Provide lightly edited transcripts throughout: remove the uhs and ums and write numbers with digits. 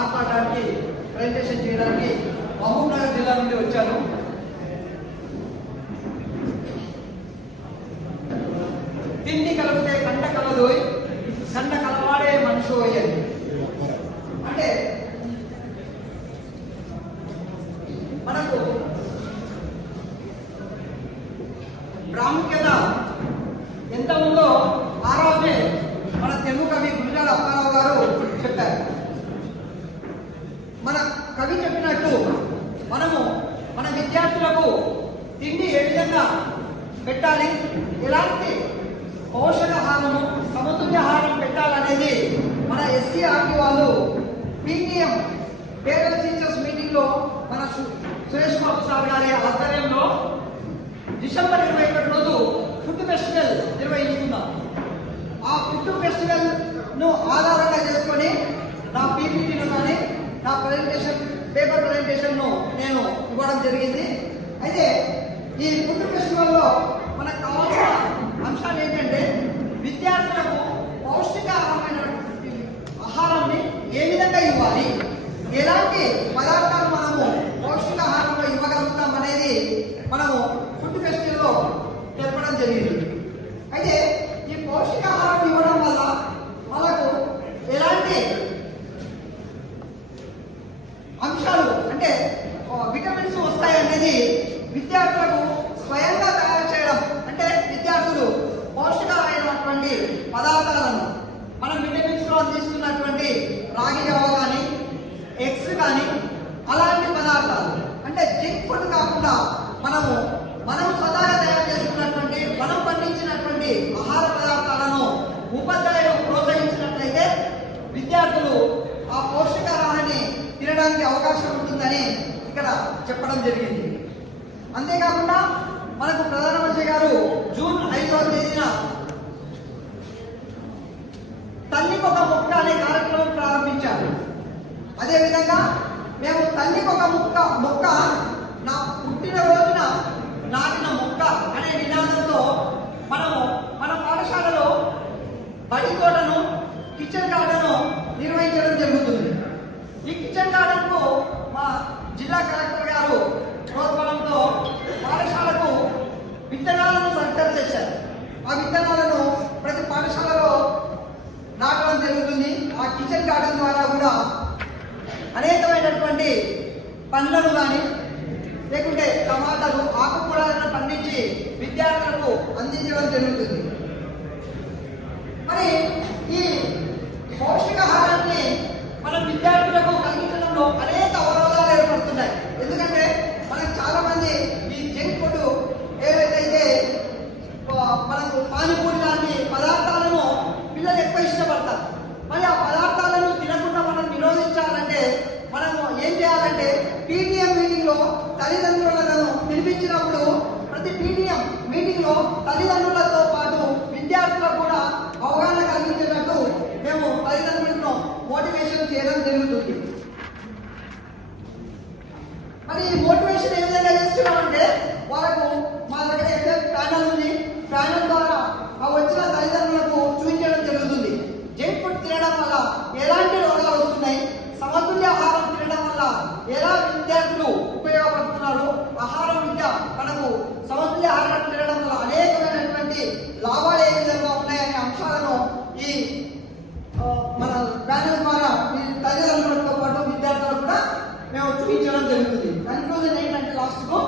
మాట్లాడడానికి ప్రెజెంటేషన్ చేయడానికి మహబూబ్ నగర్ జిల్లా నుండి వచ్చాను. తిండి కలిపితే కంట కలదోయ్, కంట కలవాడే మనిషి అయ్యేది. అంటే మనకు ప్రాముఖ్యత ఎంత ఉందో ఆ రోజే మన తెలుగు కవి గురజాడ అప్పారావు గారు చెప్పారు. మన కవి చెప్పినట్టు మనము మన విద్యార్థులకు తిండి ఏ విధంగా పెట్టాలి, ఎలాంటి పోషకాహారము సమతుల్యాహారం పెట్టాలనేది మన ఎస్సీఆర్టీ వాళ్ళు పీటీఎం పేరెంట్స్ టీచర్స్ మీటింగ్ లో మన సురేష్ బాబు సార్ గారి ఆధ్వర్యంలో డిసెంబర్ 21 రోజు ఫుడ్ ఫెస్టివల్ నిర్వహించుకున్నాం. ఆ ఫుడ్ ఫెస్టివల్ ను ఆధారంగా చేసుకొని నా పీపీటీను కానీ నా పేపర్ ప్రజెంటేషన్ ను నేను ఇవ్వడం జరిగింది. అయితే ఈ ఫుడ్ ఫెస్టివల్ లో మనకు కావాల్సిన అంశాలు ఏంటంటే విద్యార్థులకు పౌష్టికాహారమైన ఆహారాన్ని ఏ విధంగా ఇవ్వాలి, ఎలాంటి పదార్థాలు మనము పౌష్టికాహారంలో ఇవ్వగలుగుతాం అనేది మనము ఫుడ్ ఫెస్టివల్ లో తెలపడం జరిగింది. అయితే ఈ పౌష్టికాహారం ఇవ్వడం వల్ల మనకు ఎలాంటి అంశాలు అంటే విటమిన్స్ వస్తాయనేది విద్యార్థులకు స్వయంగా తయారు చేయడం. అంటే విద్యార్థులు పౌష్టికమైనటువంటి పదార్థాలను మనం విటమిన్స్ లో తీసుకున్నటువంటి రాగి జావ కానీ ఎగ్స్ కానీ అలాంటి పదార్థాలు అంటే జంక్ ఫుడ్ కాకుండా మనం సదాగా తయారు చేసుకున్నటువంటి మనం పండించినటువంటి ఆహార పదార్థాలను ఉపాధ్యాయులు ప్రోత్సహించినట్లయితే విద్యార్థులు ఆ పౌష్టికాహారాన్ని తినడానికి అవకాశం ఉంటుందని ఇక్కడ చెప్పడం జరిగింది. అంతేకాకుండా మనకు ప్రధానమంత్రి గారు జూన్ 5వ తేదీన తల్లికొక మొక్క అనే కార్యక్రమం ప్రారంభించారు. అదేవిధంగా మేము తల్లికొక మొక్క నా పుట్టిన రోజున నాటిన మొక్క అనే నినాదంతో మన పాఠశాలలో బడి తోటను కిచెన్ గార్డెన్ నిర్వహించడం జరుగుతుంది. ఈ కిచెన్ గార్డెన్ కు మా జిల్లా కలెక్టర్ గారు ప్రోత్సాహంతో పాఠశాలకు విత్తనాలను సరఫరా చేశారు. ఆ విత్తనాలను ప్రతి పాఠశాలలో నాటడం జరుగుతుంది. ఆ కిచెన్ గార్డెన్ ద్వారా కూడా అనేకమైనటువంటి పండ్లను కానీ లేకుంటే టమాటాలు ఆకుకూరలను పండించి విద్యార్థులకు అందించడం జరుగుతుంది. మరి ఈ పౌష్టికాహారాన్ని మనం విద్యార్థులకు కలిగించడంలో అనేక అవరోధాలు ఏర్పడుతున్నాయి. ఎందుకంటే మనకు చాలా మంది ఈ జంక్ ఫుడ్ ఏదైతే మనకు పానీపూరి లాంటి పదార్థాలను పిల్లలు ఎక్కువ ఇష్టపడతారు. మరి ఆ పదార్థాలను తినకుండా మనం నిరోధించాలంటే మనము ఏం చేయాలంటే పీటీఎం మీటింగ్ లో తల్లిదండ్రులను పిలిపించినప్పుడు ప్రతి పీటీఎం మీటింగ్ లో తల్లిదండ్రులతో పాటు విద్యార్థులకు కూడా అవగాహన కలిగించేటట్టు మేము తల్లిదండ్రులను మోటివేషన్ చేయడం జరుగుతుంది. మరి ఈ మోటివేషన్ ఏ విధంగా చేస్తున్నామంటే వాళ్ళకు మా దగ్గర ఎక్సెల్ ప్యానల్ ఉంది. ప్యానల్ ద్వారా ఆ వచ్చిన తల్లిదండ్రులకు చూపించడం జరుగుతుంది. జంక్ ఫుడ్ తినడం వల్ల ఎలాంటి రోగాలు వస్తున్నాయి, సమతుల్య ఆహారం తినడం వల్ల ఎలా విద్యార్థులు ఉపయోగపడుతున్నారు, ఆహారం విద్య మనకు సమతుల్య ఆహారం తినడం వల్ల అనేకమైనటువంటి లాభాలు ఏ విధంగా ఉన్నాయనే అంశాలను ఈ మన ప్యానల్ ద్వారా తల్లిదండ్రులతో పాటు విద్యార్థులకు కూడా మేము చూపించడం జరుగుతుంది. కన్క్లూజన్ ఏంటంటే లాస్ట్ కు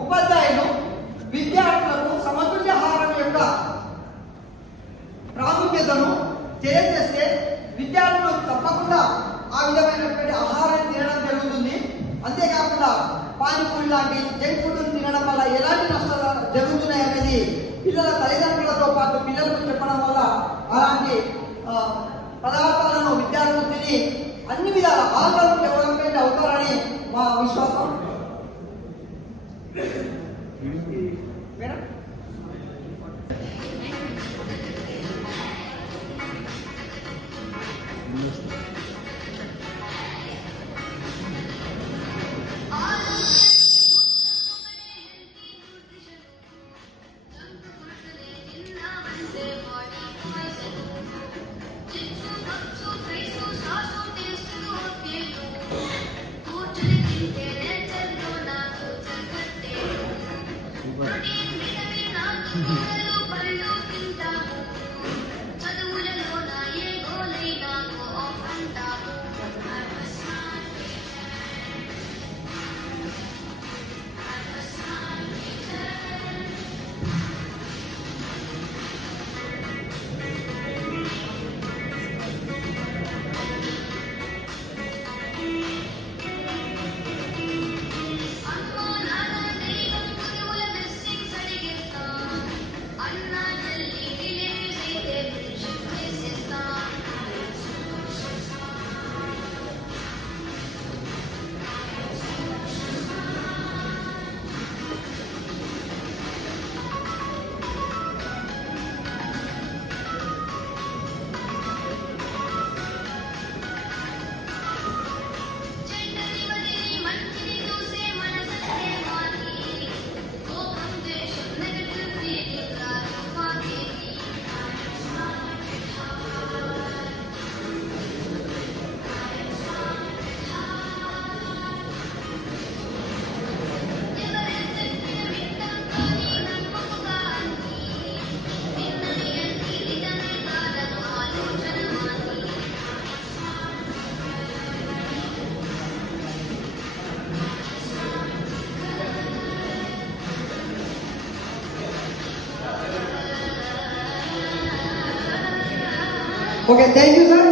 ఉపాధ్యాయులు విద్యార్థులకు సమతుల్య ఆహారం యొక్క ప్రాముఖ్యతను తెలియజేస్తే విద్యార్థులు తప్పకుండా ఆ విధమైనటువంటి ఆహారాన్ని తినడం జరుగుతుంది. అంతేకాకుండా పానీపూరి లాంటి జంక్ ఫుడ్ తినడం వల్ల ఎలాంటి నష్టాలు జరుగుతున్నాయి అనేది పిల్లల తల్లిదండ్రులతో పాటు పిల్లలకు చెప్పడం వల్ల అలాంటి పదార్థాలను విద్యార్థులు తిని అన్ని విధాల ఆరోగ్యం డెవలప్మెంట్ అవుతారని మా విశ్వాసం. Madam It's so, so, so, so, so, so, so, so, so, so, okay, thank you sir.